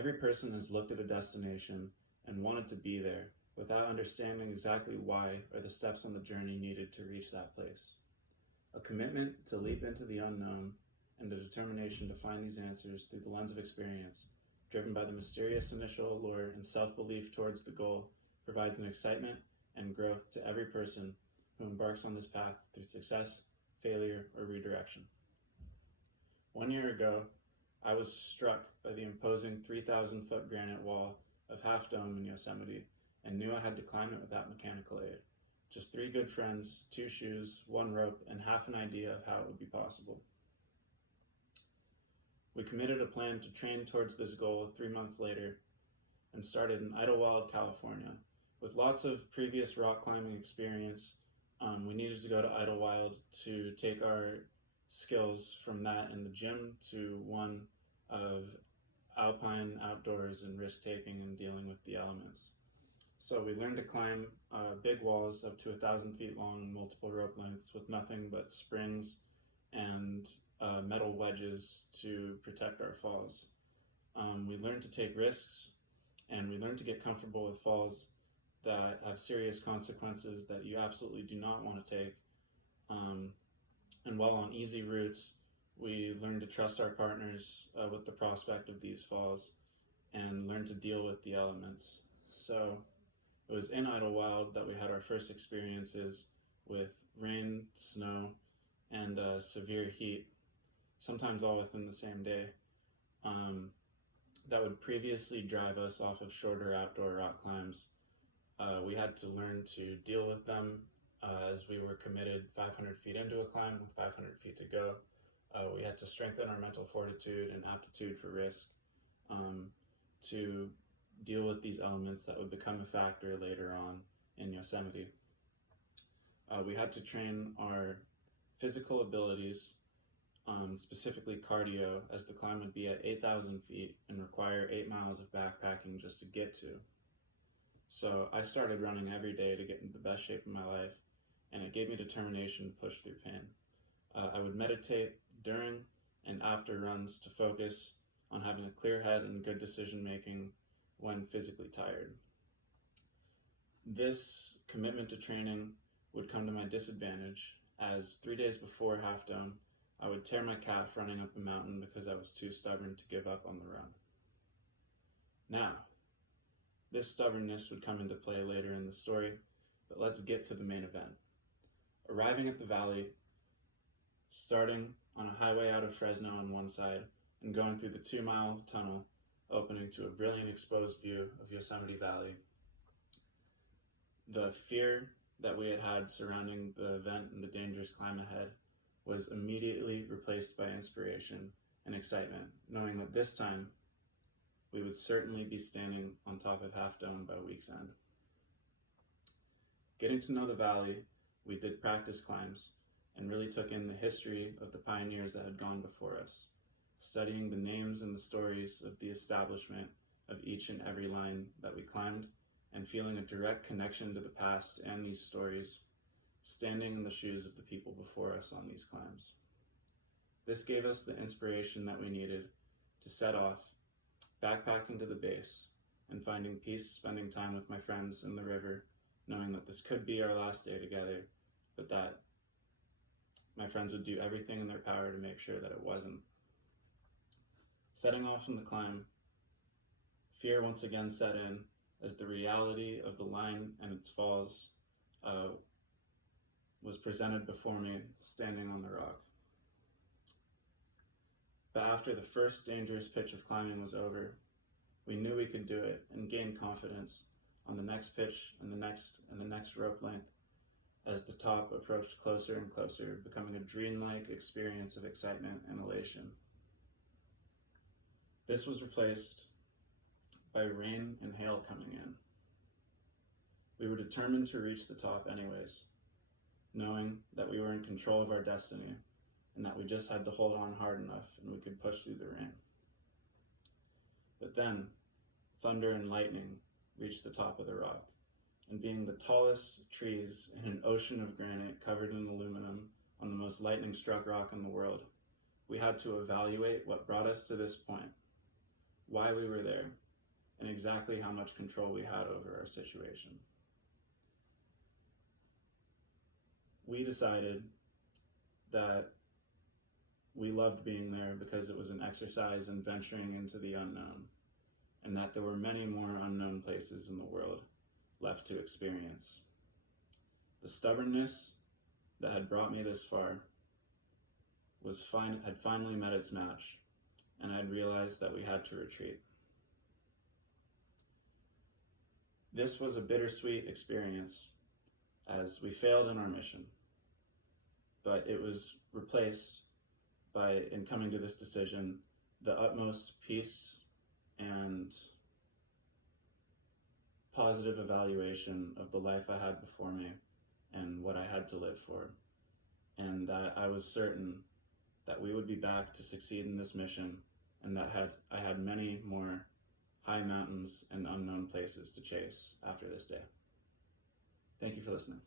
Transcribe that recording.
Every person has looked at a destination and wanted to be there without understanding exactly why or the steps on the journey needed to reach that place. A commitment to leap into the unknown and a determination to find these answers through the lens of experience, driven by the mysterious initial allure and self-belief towards the goal, provides an excitement and growth to every person who embarks on this path through success, failure, or redirection. 1 year ago, I was struck by the imposing 3,000-foot granite wall of Half Dome in Yosemite and knew I had to climb it without mechanical aid. Just 3 good friends, 2 shoes, 1 rope, and half an idea of how it would be possible. We committed a plan to train towards this goal 3 months later and started in Idlewild, California. With lots of previous rock climbing experience, we needed to go to Idlewild to take our skills from that in the gym to one of alpine outdoors and risk-taking and dealing with the elements. So we learned to climb big walls up to 1,000 feet long, multiple rope lengths with nothing but springs and metal wedges to protect our falls. We learned to take risks, and we learned to get comfortable with falls that have serious consequences that you absolutely do not want to take. And while on easy routes, we learned to trust our partners with the prospect of these falls and learn to deal with the elements. So it was in Idlewild that we had our first experiences with rain, snow, and severe heat, sometimes all within the same day, that would previously drive us off of shorter outdoor rock climbs. We had to learn to deal with them as we were committed 500 feet into a climb with 500 feet to go. We had to strengthen our mental fortitude and aptitude for risk to deal with these elements that would become a factor later on in Yosemite. We had to train our physical abilities, specifically cardio, as the climb would be at 8,000 feet and require 8 miles of backpacking just to get to. So I started running every day to get into the best shape of my life, and it gave me determination to push through pain. I would meditate during and after runs to focus on having a clear head and good decision making when physically tired. This commitment to training would come to my disadvantage, as 3 days before Half Dome, I would tear my calf running up a mountain because I was too stubborn to give up on the run. Now, this stubbornness would come into play later in the story, but let's get to the main event. Arriving at the valley, starting on a highway out of Fresno on one side and going through the 2-mile tunnel opening to a brilliant exposed view of Yosemite Valley. The fear that we had had surrounding the event and the dangerous climb ahead was immediately replaced by inspiration and excitement, knowing that this time we would certainly be standing on top of Half Dome by week's end. Getting to know the valley, we did practice climbs and really took in the history of the pioneers that had gone before us, studying the names and the stories of the establishment of each and every line that we climbed, and feeling a direct connection to the past and these stories, standing in the shoes of the people before us on these climbs. This gave us the inspiration that we needed to set off, backpacking to the base, and finding peace spending time with my friends in the river, knowing that this could be our last day together, but that my friends would do everything in their power to make sure that it wasn't. Setting off on the climb, fear once again set in as the reality of the line and its falls was presented before me, standing on the rock. But after the first dangerous pitch of climbing was over, we knew we could do it and gained confidence on the next pitch and the next rope length as the top approached closer and closer, becoming a dreamlike experience of excitement and elation. This was replaced by rain and hail coming in. We were determined to reach the top anyways, knowing that we were in control of our destiny and that we just had to hold on hard enough and we could push through the rain. But then, thunder and lightning reached the top of the rock, and being the tallest trees in an ocean of granite covered in aluminum on the most lightning-struck rock in the world, we had to evaluate what brought us to this point. why we were there, and exactly how much control we had over our situation. We decided that we loved being there because it was an exercise in venturing into the unknown, and that there were many more unknown places in the world left to experience. The stubbornness that had brought me this far had finally met its match, and I had realized that we had to retreat. This was a bittersweet experience as we failed in our mission, but it was replaced by, in coming to this decision, the utmost peace and positive evaluation of the life I had before me and what I had to live for, and that I was certain that we would be back to succeed in this mission, and that I had many more high mountains and unknown places to chase after this day. Thank you for listening.